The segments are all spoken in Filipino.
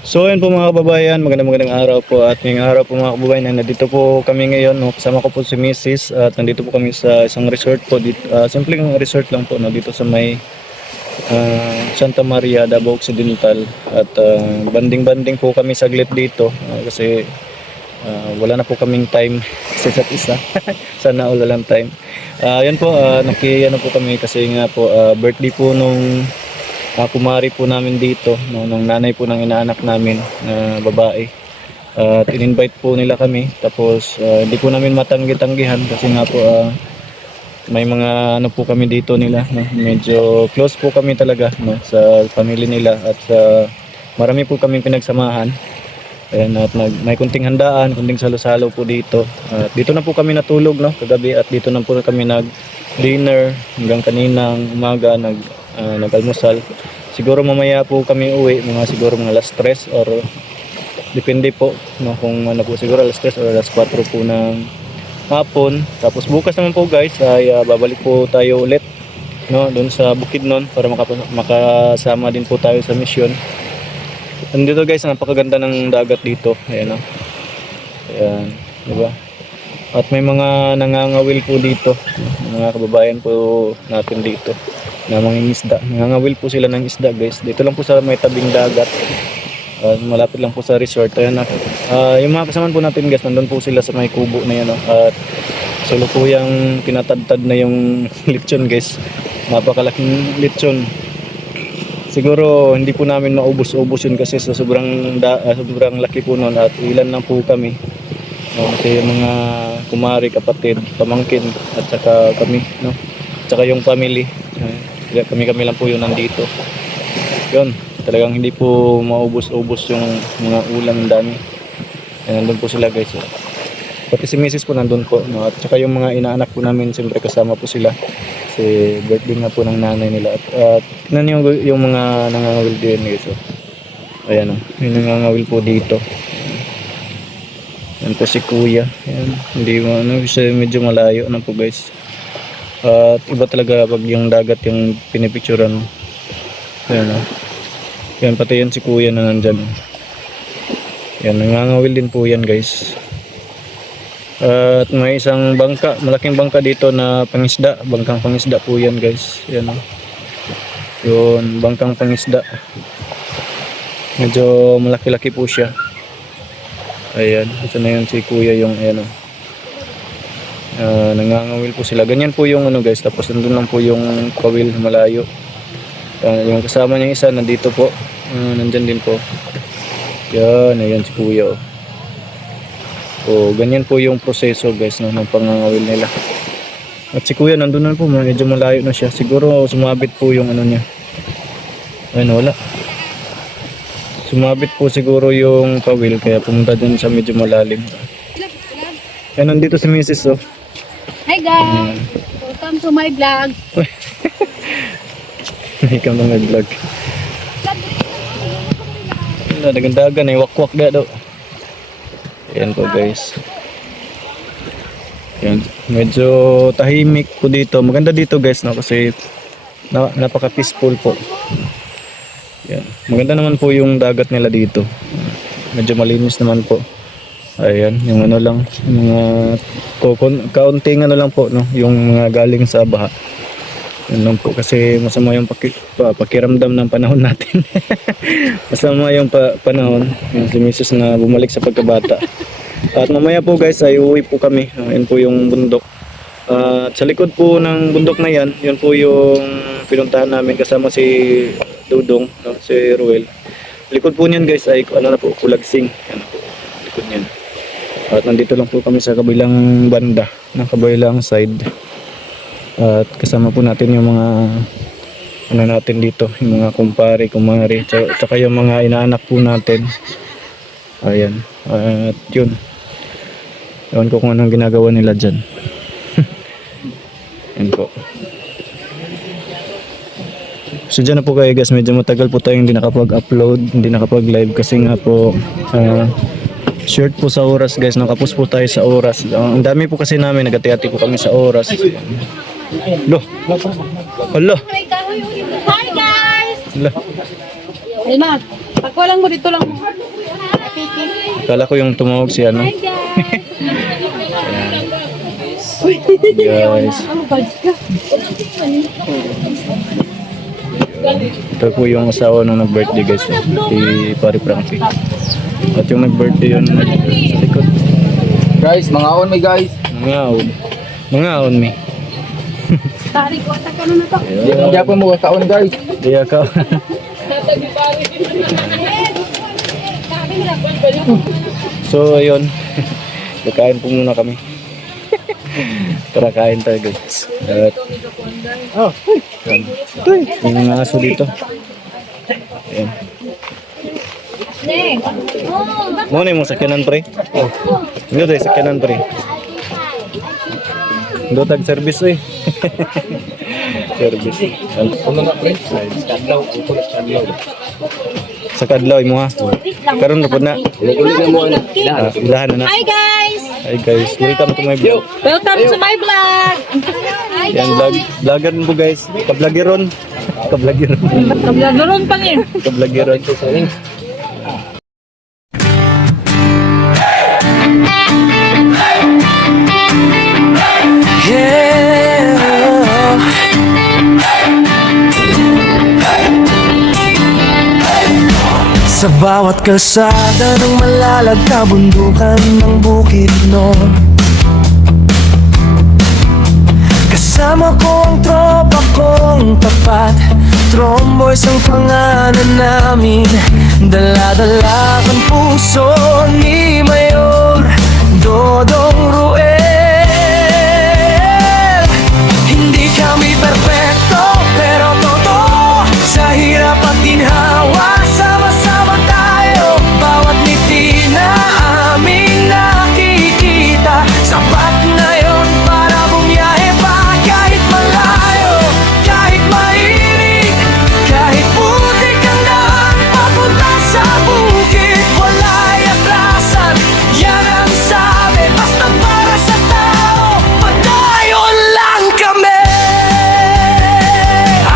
So ayun po mga kababayan, magandang araw po at ngayong araw po mga kababayan, nandito po kami ngayon, no? Kasama ko po si Mrs. at nandito po kami sa isang resort po dito, simpleng resort lang po, no? Dito sa may Santa Maria, Davao Occidental at banding-banding po kami saglit dito kasi wala na po kaming time sa isa't isa. Sana wala lang time. Yan po, ano po kami kasi nga po birthday po nung kumari po namin dito, no, nung nanay po ng inaanak namin na babae. At in-invite po nila kami, tapos hindi po namin matanggi-tanggihan kasi nga po may mga ano po kami dito nila, no, medyo close po kami talaga, no, sa family nila at marami po kami pinagsamahan. Ayan, at may kunting handaan, kunting salo-salo po dito. At dito na po kami natulog, no, kagabi, at dito na po kami nag-dinner hanggang kaninang umaga nag-almusal. Siguro mamaya po kami uwi, siguro mga alas 3 or depende po, no, kung ano po, siguro alas 3 or alas 4 po ng hapon. Tapos bukas naman po guys ay babalik po tayo ulit, no, doon sa Bukidnon para makasama din po tayo sa mission. Nandito guys, napakaganda ng dagat dito. Ayan, no? Ayan, diba? At may mga nangangawil po dito, mga kababayan po natin dito na mangingisda. Nangangawil po sila ng isda guys. Dito lang po sa may tabing dagat. Malapit lang po sa resort. Ayan, yung mga kasama po natin guys, nandun po sila sa may kubo na yan, no? At solo po yung tinatadtad na yung lechon guys. Napakalaking lechon. Siguro hindi po namin maubos-ubos yun kasi sa sobrang laki po nun at ilan lang po kami. Kasi yung mga kumari, kapatid, pamangkin at saka kami, no? Saka yung family. Kami lang po yun nandito. Yun, talagang hindi po maubos-ubos yung mga ulam, dami. Nandun po sila guys. Pati si Mrs. po nandun po, no? At saka yung mga inaanak po namin, siyempre kasama po sila. Kasi birthday nga po ng nanay nila. At tignan yung mga nangangawil din guys. Ayan, yung nangangawil po dito. Yan po si kuya. Ayan, hindi mo siya, medyo malayo na po guys. At iba talaga pag yung dagat yung pinipicturan. Ayan, yan, pati yan si kuya na nandyan. Yan, nangangawil din po yan guys. At may isang bangka, malaking bangka dito na pangisda, bangkang pangisda po yan guys. Yan, yun, bangkang pangisda. Medyo malaki-laki po siya. Ayan, ito na yun si kuya yung ayan, nangangawil po sila. Ganyan po yung guys, tapos nandun lang po yung kawil malayo. Yung kasama niya isa nandito po, nandyan din po. Yan, ayan si kuya. Ganyan po yung proseso guys, no, ng pangangawil nila. At si kuya nandun na po, medyo malayo na siya. Siguro sumabit po yung ano niya. Ayun, wala. Sumabit po siguro yung kawil kaya pumunta dun sa medyo malalim. Ayan, nandito si Mrs. Hi guys! Welcome to my vlog. Ikaw na may vlog. Dagan-dagan ay wakwak da daw. Ayan po guys. Ayan, medyo tahimik po dito. Maganda dito guys, no, kasi napaka peaceful po. Ayan. Maganda naman po yung dagat nila dito. Medyo malinis naman po. Ayan, yung ano lang, yung mga kaunting ano lang po, no, yung mga galing sa baha. Yun lang po kasi masama yung pakiramdam ng panahon natin. Masama yung panahon, yung si Mrs. na bumalik sa pagkabata. At mamaya po guys ay uuwi po kami. Yan po yung bundok. At sa likod po ng bundok na yan, yun po yung pinuntahan namin kasama si Dudong, no, si Ruel. Likod po niyan guys ay ano na po, Kulagsing. Yan po, likod niyan. At nandito lang po kami sa kabilang banda, ng kabilang side. At kasama po natin yung mga ano natin dito, yung mga kumpare, kumari, tsaka yung mga inaanak po natin. Ayan. At yun, ewan ko kung anong ginagawa nila dyan. Yan po. So dyan na po kayo guys, medyo matagal po tayong hindi nakapag-upload, hindi nakapag-live kasi nga po short po sa oras guys, nakapos po tayo sa oras. Ang dami po kasi namin, nagati-hati po kami sa oras. Loh. Hello. Hi guys! Hello. Elma, pagkulang mo dito lang. Akala ko yung tumawag si ano. Hi guys! Guys. Ano ba ka? Ito po yung asawa nung nag-birthday guys. Si Pare Frankie. At yung nag-birthday yun sa likod. Guys, mga on may guys. Mga on me. Tari ko, taka na to. Hindi ako mo kaon guys. Di ka. So ayun. Kakain po muna kami. Tara kain tayo guys. At may mga aso dito. Ayan. Muna yung sakyanan pre. Hindi tayo sakyanan pre. Hindi tag service eh. Service. Ano na pre? Kadlaw, ito na kadlaw. Sa kadlaw mo ha. Karon na po na. Ulit na mo ano. Ilahan na na. Hi guys! Hi guys, welcome to my vlog. Welcome to my vlog! Yan vlog. Vlogger po guys. Kablageron. Kablageron. Kablageron pa rin. Kablageron. Sa bawat kalsada ng malalag kabundukan ng bukid no. Kasama ko ang tropa kong tapat, Tromboys ang pangalan namin. Dala-dala ang puso ni Mayor Dodong Ruel. Hindi kami perfecto pero totoo, sa hirap at ginhawa sama-sama tayo. Bawat ngiti na aming nakikita, sapat na yun para bumiyahe pa. Kahit malayo, kahit mainit, kahit putik ang daan papunta sa bukid, wala'y atrasan, yan ang sabi. Basta para sa tao, padayon lang kami.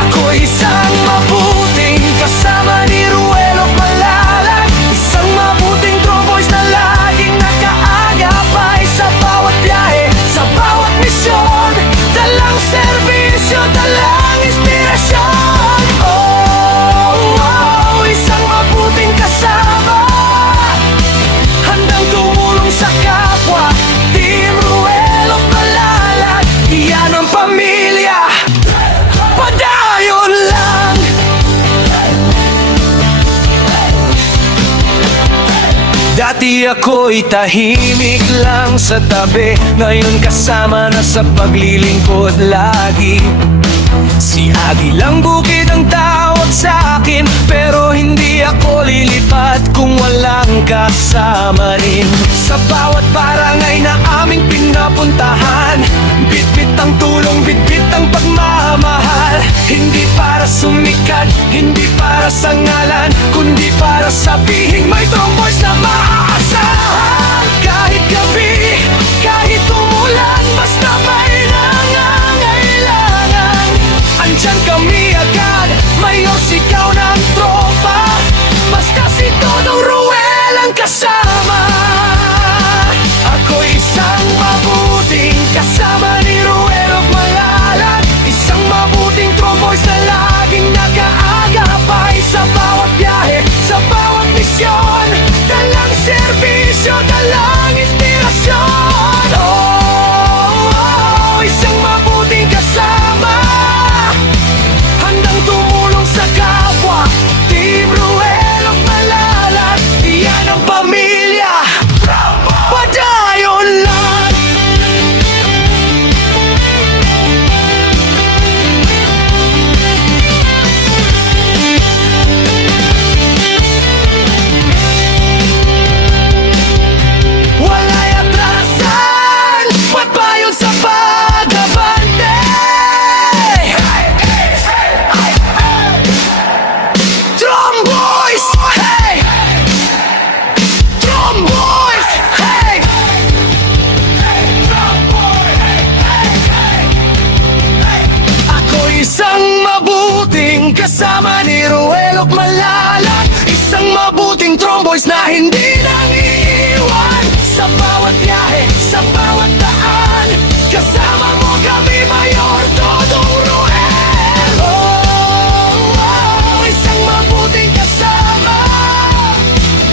Ako'y isang mabuting kasama ni Ruelo Malalag, isang mabuting Tromboys na laging nakaagapay sa bawat biyahe, sa bawat misyon. Dalang serbisyo, dalang inspirasyon. Isang mabuting kasama, handang tumulong sa kapwa. Team Ruelo Malalag, iyan ang pamilya. Padayon lang. Dati ako'y tahimik lang sa tabi, ngayon kasama na sa paglilingkod lagi. Si Agilang Bukid ang tawag sa akin, pero hindi ako lilipat kung walang kasama rin. Sa bawat barangay na aming pinapuntahan, bitbit ang tulong, bitbit ang pagmamahal. Hindi para sumikat, hindi para sa ngalan, kundi para sabihin may Tromboys na maaasahan. Kahit gabi, kahit umulan, basta may nangangailangan, andyan kami agad, mayor sigaw ng tropa. Basta si Dodong Ruel ang kasama. Ako'y isang mabuting kasama ni Ruel Malalag, isang mabuting Tromboys na laging nakaagapay sa bawat biyahe, sa bawat misyon. Dalang na hindi nang iiwan. Sa bawat biyahe, sa bawat daan, kasama mo kami, Mayor Dodong Roel. Isang mabuting kasama,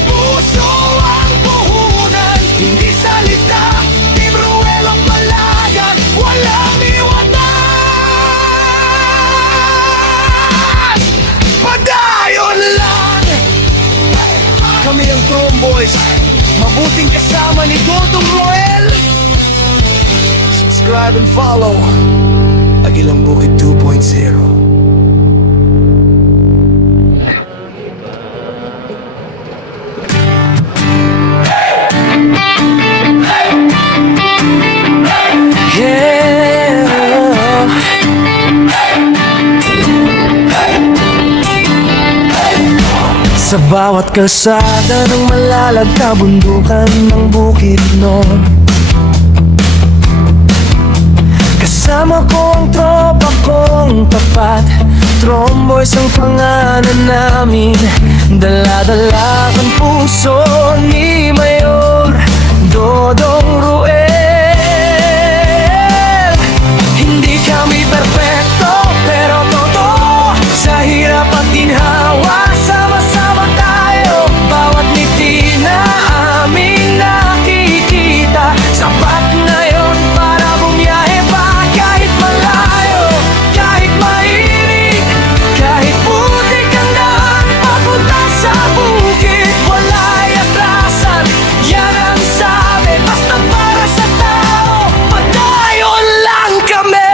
puso ang puhunan, hindi salita. Team Roel ang malagan, walang iwanan. Padayon lang, kami ang Tromboys, mabuting kasama ni Dodong Roel. Subscribe and follow Agilang Bukid 2.0. Sa bawat kalsada ng malalag na bundukan ng Bukidnon, kasama ko ang tropa kong tapat. Tromboys ang pangalan namin, dala-dala ang puso ni Mayor Dodong Roel. Hindi kami perfecto, pero totoo, sa hirap at ginhawa, sama-sama tayo. Bawat ngiti na aming nakikita, sapat na yun para bumiyahe pa. Kahit malayo, kahit mainit, kahit putik ang daan papunta sa bukid, wala'y atrasan, yan ang sabi. Basta para sa tao, padayon lang kami.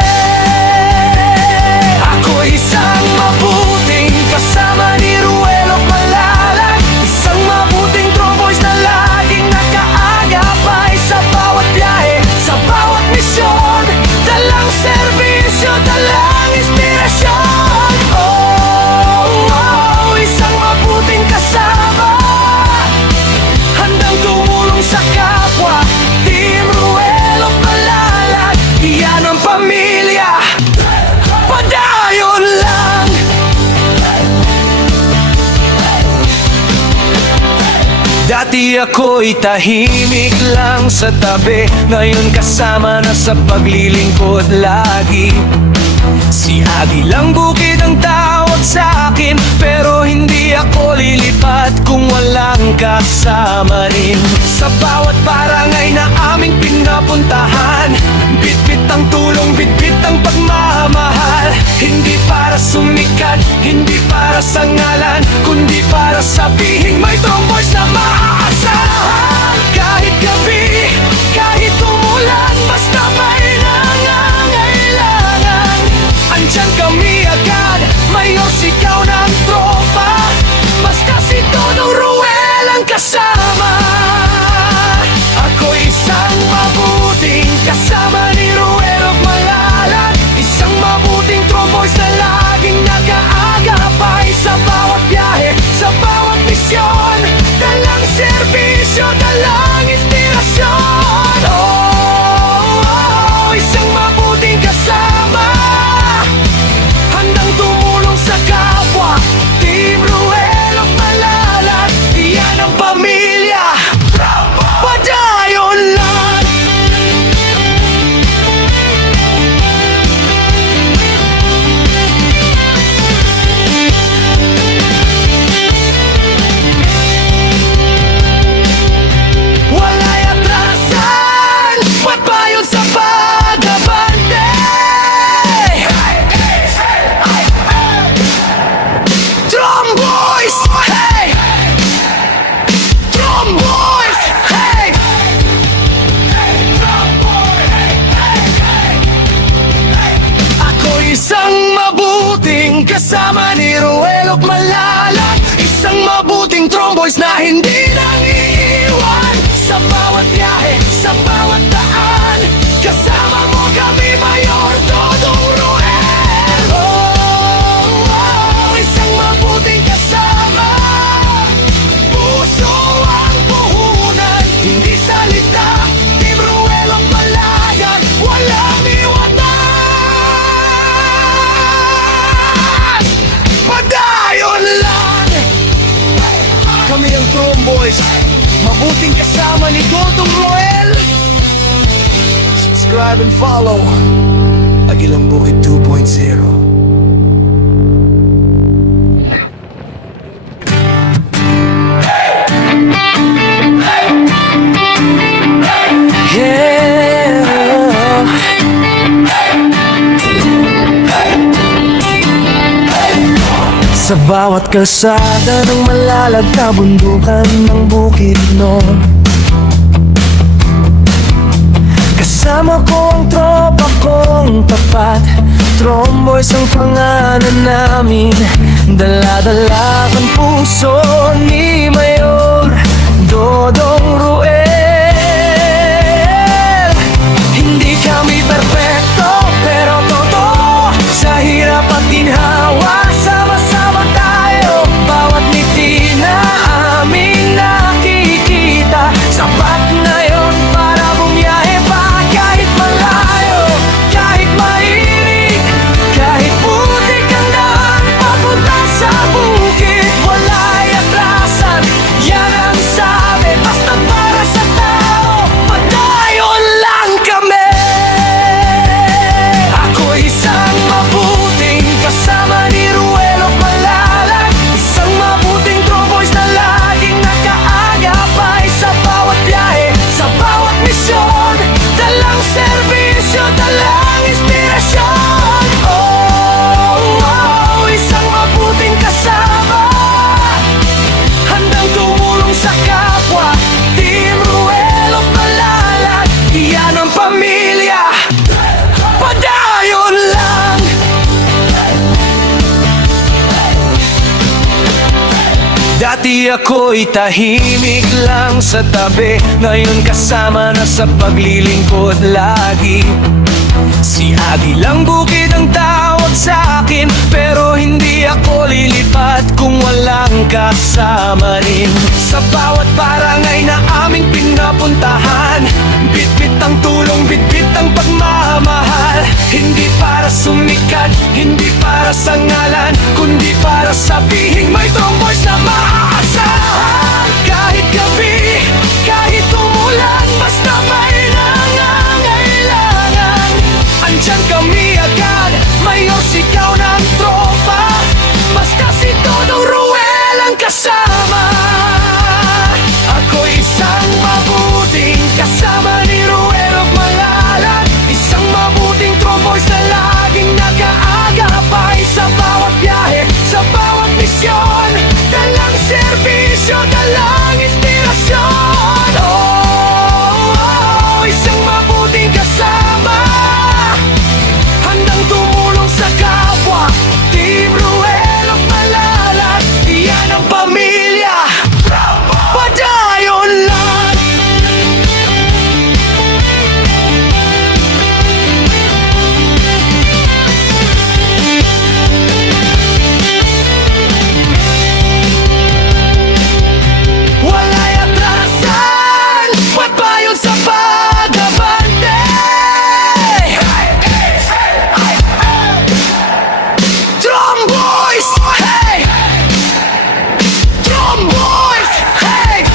Ako isang mabuting kasama ni Ruelo Malalag, isang mabuting Tromboys na laging nakaagapay sa bawat biyahe, sa bawat misyon, dalang serbisyo, dalang inspirasyon. Isang mabuting kasama, handang tumulong sa kapwa. Team Ruelo Malalag, iyan ang pamilya. Padayon lang. Dati ako'y tahimik lang sa tabi, ngayon kasama na sa paglilingkod lagi. Si Agilang Bukid ang tawag sa akin, pero hindi ako lilipat kung walang kasama rin. Sa bawat barangay na aming pinapuntahan, bitbit ang tulong, bitbit ang pagmamahal. Hindi para sumikat, hindi para sa ngalan, kundi para sabihin may Tromboys na maaasahan. Kahit gabi, kahit umulan, basta may nangangailangan, andyan kami agad, Mayor sigaw ng tropa. Basta si Dodong Roel ang kasama. Ako isang mabuting kasama ni Ruelo Malalag, isang mabuting Tromboys na laging nakaagapay sa bawat biyahe, sa bawat misyon, dalang serbisyo, dalang inspirasyon. Isang mabuting kasama, handang tumulong sa kapwa. Team Ruelo Malalag, iyan ang pamilya. Padayon lang. Wala'y atrasan, papayon sa pag-abante. Tromboys! Hey! Tromboys! Hey! Ako isang mabuting kasama ni Ruelo Malalag, isang mabuting Tromboys na hindi nang iiwan. Sa bawat biyahe, sa bawat daan, kasama mo kami, Mayor Dodong Roel. Isang mabuting kasama, puso ang puhunan, hindi salita. Team Roel ang malagan, walang iwanan. Padayon lang, Kami ang Tromboys, mabuting kasama ni Gotong Roel. Subscribe and follow Agilang Bukid 2.0. Sa bawat kalsada ng malalag kabundukan ng bukid no, kasama ko ang tropa kong tapat. Tromboys ang pangalan namin, dala-dala ang puso ni Mayor Dodong Ruel. Hindi kami perfecto pero totoo, sa hirap at ginhawa sama-sama tayo. Bawat ngiti na aming nakikita, sapat na yon para bumiyahe pa. Kahit malayo, kahit mainit, kahit putik ang daan papunta sa bukid, wala'y atrasan, yan ang sabi. Basta para sa tao, padayon lang kami. Ako'y isang mabuting kasama ni Ruelo Malalag, isang mabuting Tromboys na laging nakaagapay sa bawat biyahe, sa bawat misyon. Dalang serbisyo, dalang inspirasyon. Isang mabuting kasama, handang tumulong sa kapwa. Team Ruelo Malalag, iyan ang pamilya. Padayon lang. Dati ako'y tahimik lang sa tabi, ngayon kasama na sa paglilingkod lagi. Si Agilang Bukid ang tawag sa akin, pero hindi ako lilipat kung walang kasama rin. Sa bawat barangay na aming pinapuntahan, bitbit ang tulong, bitbit ang pagmamahal. Hindi para sumikat, hindi para sa ngalan, kundi para sabihin may Tromboys na maaasahan. Kahit gabi, kahit umulan, basta may nangangailangan, andyan kami agad. Mayor, sigaw ng tropa, basta si Dodong Ruel ang kasama. Ako'y isang mabuting kasama ni Ruel Malalag, isang mabuting Tromboys na laging nag-aagapay sa bawat biyahe, sa bawat misyon. Dalang serbisyo, dalang inspirasyon. Isang mabuting kasama, handang tumulong sa kapwa. Team Ruel Malalag, iyan ang pamilya. Padayon lang. Wala'y atrasan, ba't ba yun sa pag-abante? Tromboys! Hey! Tromboys! Hey!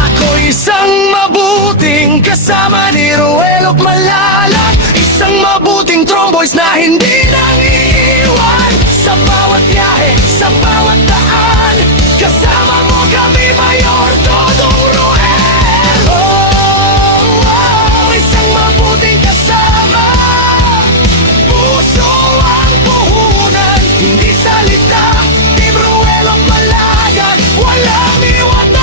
Ako'y isang mabuting kasama ni Ruel Malalag, isang mabuting Tromboys na hindi nang iiwan. Sa bawat biyahe, sa bawat daan, kasama mo kami, Mayor Dodong Ruel. Isang mabuting kasama, puso ang puhunan, hindi salita. Team Ruel Malalag, walang iwanan.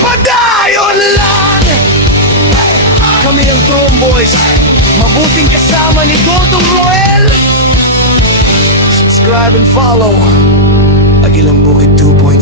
Padayon lang. Kami ang Tromboys, mabuting kasama ni Gotong Roel. Subscribe and follow Agilang Bukid 2.0.